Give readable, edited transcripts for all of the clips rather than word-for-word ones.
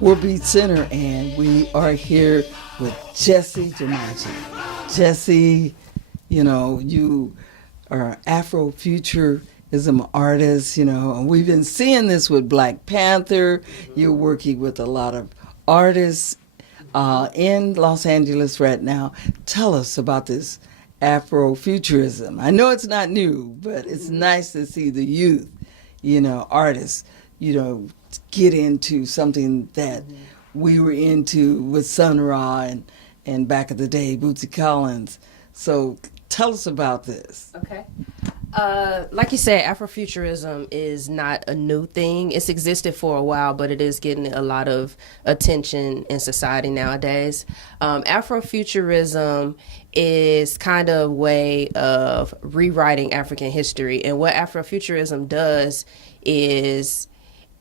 WorldBeat Center, and we are here with Jessi Jumanji. Jessi, you are an Afrofuturism artist, and we've been seeing this with Black Panther. You're working with a lot of artists in Los Angeles right now. Tell us about this Afrofuturism. I know it's not new, but it's nice to see the youth, artists, get into something that we were into with Sun Ra and back in the day, Bootsy Collins. So tell us about this. Okay. Like you said, Afrofuturism is not a new thing. It's existed for a while, but it is getting a lot of attention in society nowadays. Afrofuturism is kind of a way of rewriting African history. And what Afrofuturism does is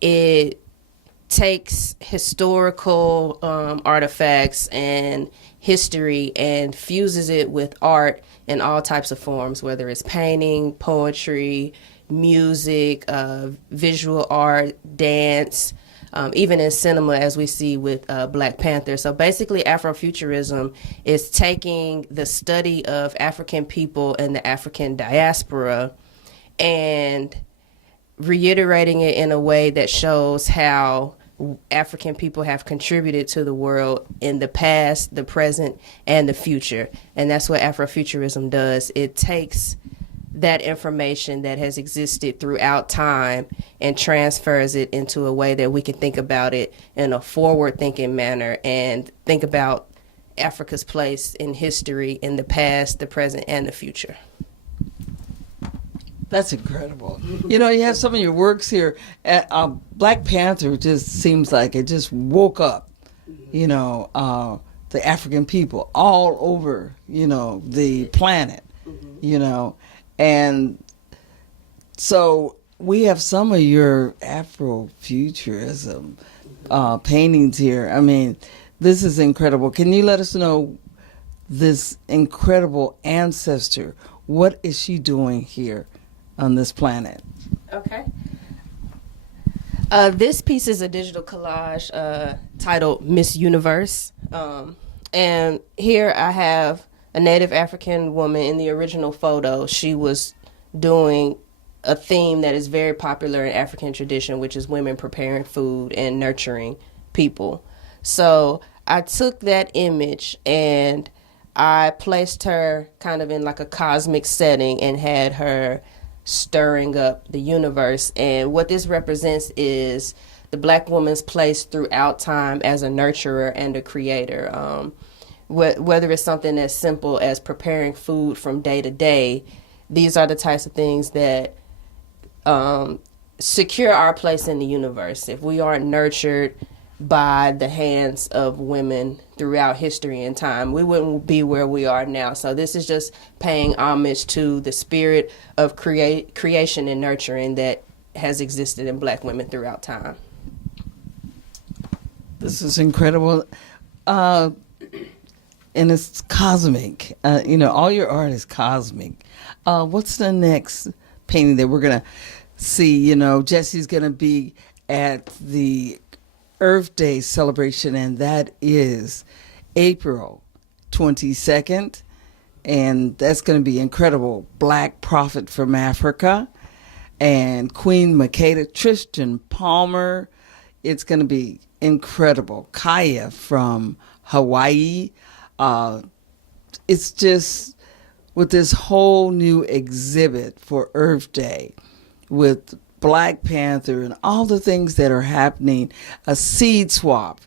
it takes historical artifacts and history and fuses it with art in all types of forms, whether it's painting, poetry, music, visual art, dance, even in cinema, as we see with Black Panther. So basically, Afrofuturism is taking the study of African people and the African diaspora and reiterating it in a way that shows how African people have contributed to the world in the past, the present, and the future. And that's what Afrofuturism does. It takes that information that has existed throughout time and transfers it into a way that we can think about it in a forward-thinking manner and think about Africa's place in history in the past, the present, and the future. That's incredible. You have some of your works here. Black Panther just seems like it just woke up, the African people all over, the planet, And so we have some of your Afrofuturism paintings here. I mean, this is incredible. Can you let us know this incredible ancestor? What is she doing here on this planet? Okay. This piece is a digital collage titled Miss Universe. And here I have a Native African woman in the original photo. She was doing a theme that is very popular in African tradition, which is women preparing food and nurturing people. So I took that image and I placed her kind of in like a cosmic setting and had her stirring up the universe. And what this represents is the Black woman's place throughout time as a nurturer and a creator. Whether it's something as simple as preparing food from day to day, these are the types of things that secure our place in the universe. If we aren't nurtured by the hands of women throughout history and time, we wouldn't be where we are now. So this is just paying homage to the spirit of creation and nurturing that has existed in Black women throughout time. This is incredible. And it's cosmic. All your art is cosmic. What's the next painting that we're going to see? Jessi's going to be at the Earth Day celebration, and that is April 22nd, and that's going to be incredible. Black Prophet from Africa and Queen Makeda, Tristan Palmer. It's going to be incredible. Kaya from Hawaii. It's just with this whole new exhibit for Earth Day with Black Panther and all the things that are happening, a seed swap,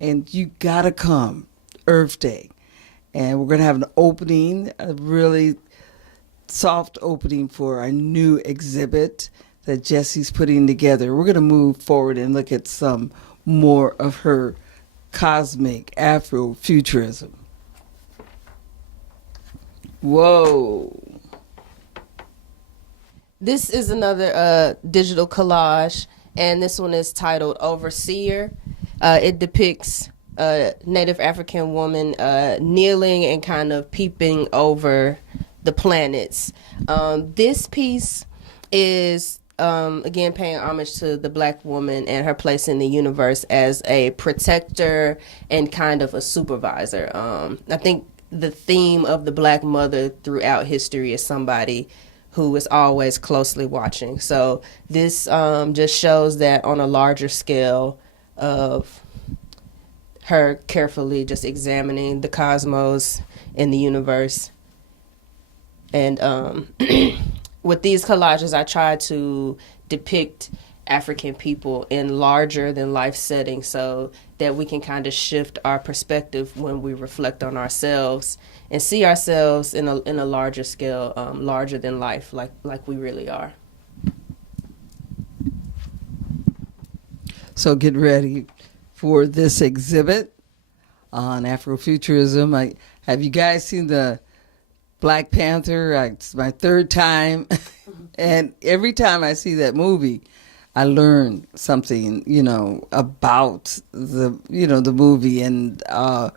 and you gotta come Earth Day. And we're gonna have an opening, a really soft opening for our new exhibit that Jessi's putting together. We're gonna move forward and look at some more of her cosmic Afrofuturism. Whoa. This is another digital collage, and this one is titled Overseer. It depicts a Native African woman kneeling and kind of peeping over the planets. This piece is again, paying homage to the Black woman and her place in the universe as a protector and kind of a supervisor. I think the theme of the Black mother throughout history is somebody who is always closely watching. So this just shows that on a larger scale of her carefully just examining the cosmos and the universe. And with these collages, I try to depict African people in larger than life settings so that we can kind of shift our perspective when we reflect on ourselves and see ourselves in a larger scale, larger than life, like we really are. So get ready for this exhibit on Afrofuturism. Have you guys seen the Black Panther? It's my third time, and every time I see that movie, I learn something, about the movie and our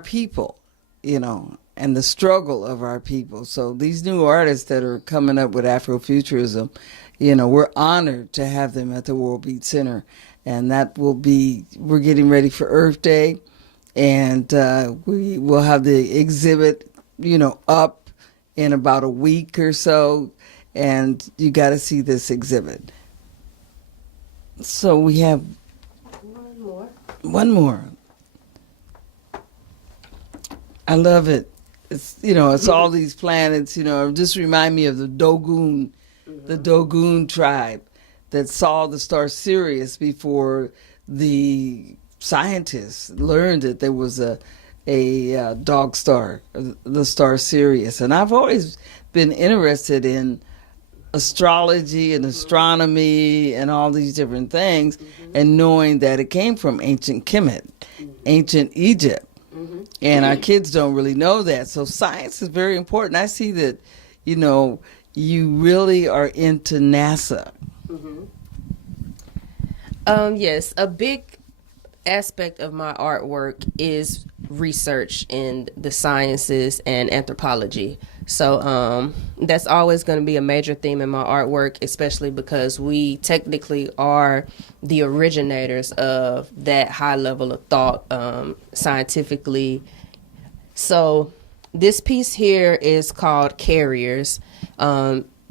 people, and the struggle of our people. So these new artists that are coming up with Afrofuturism, we're honored to have them at the WorldBeat Center, and we're getting ready for Earth Day, and we will have the exhibit up in about a week or so, and you got to see this exhibit. So we have one more. I love it. It's all these planets. Just remind me of the Dogon tribe that saw the star Sirius before the scientists learned that there was a dog star, the star Sirius. And I've always been interested in astrology and astronomy and all these different things, and knowing that it came from ancient Kemet, ancient Egypt. And our kids don't really know that. So science is very important. I see that, you really are into NASA. Yes, a big aspect of my artwork is research in the sciences and anthropology. So that's always going to be a major theme in my artwork, especially because we technically are the originators of that high level of thought scientifically. So this piece here is called Carriers.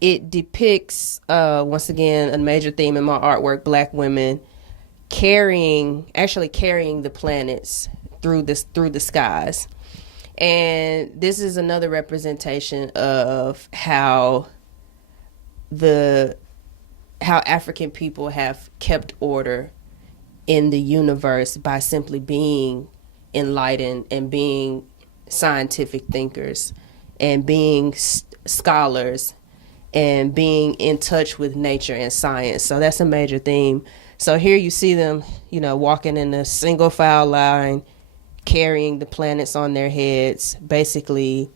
It depicts, once again, a major theme in my artwork, Black women carrying the planets through the skies. And this is another representation of how African people have kept order in the universe by simply being enlightened and being scientific thinkers and being scholars and being in touch with nature and science. So that's a major theme. So here you see them, walking in a single file line, carrying the planets on their heads, basically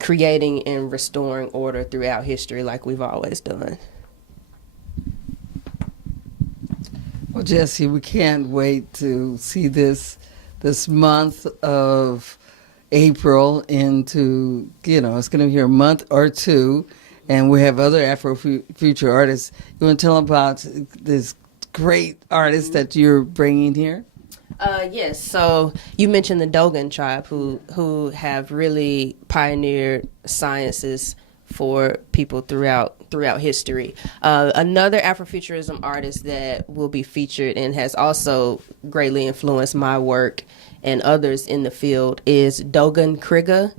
creating and restoring order throughout history like we've always done. Well, Jessi, we can't wait to see this month of April into, it's going to be here a month or two, and we have other Afrofuture artists. You want to tell them about this great artist that you're bringing here? Yes. So you mentioned the Dogon tribe, who have really pioneered sciences for people throughout history. Another Afrofuturism artist that will be featured and has also greatly influenced my work and others in the field is Dogon Krigga.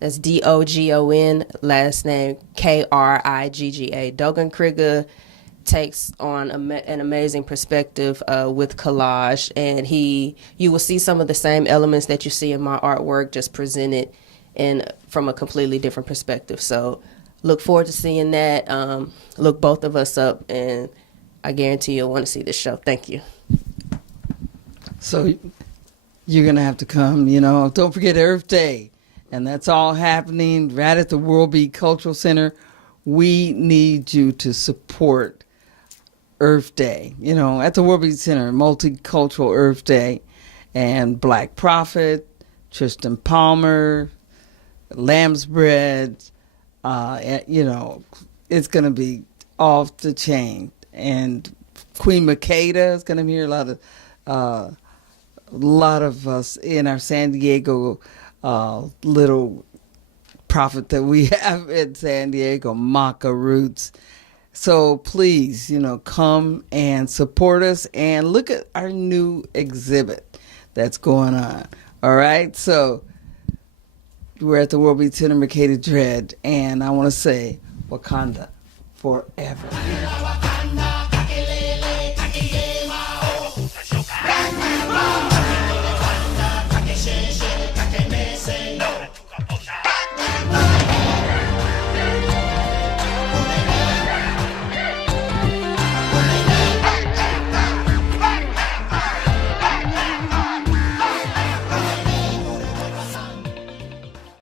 That's Dogon, last name Krigga. Dogon Krigga takes on an amazing perspective with collage, and you will see some of the same elements that you see in my artwork, just presented from a completely different perspective. So look forward to seeing that. Look both of us up, and I guarantee you'll want to see this show. Thank you. So you're going to have to come, don't forget Earth Day. And that's all happening right at the WorldBeat Cultural Center. We need you to support Earth Day, at the WorldBeat Center, Multicultural Earth Day. And Black Prophet, Tristan Palmer, Lamb's Bread, it'll it's going to be off the chain. And Queen Makeda is going to be here. A lot of us in our San Diego little prophet that we have in San Diego, Maca Roots. So please, come and support us and look at our new exhibit that's going on. All right, so we're at the WorldBeat Center, Makeda Dread, and I want to say Wakanda forever.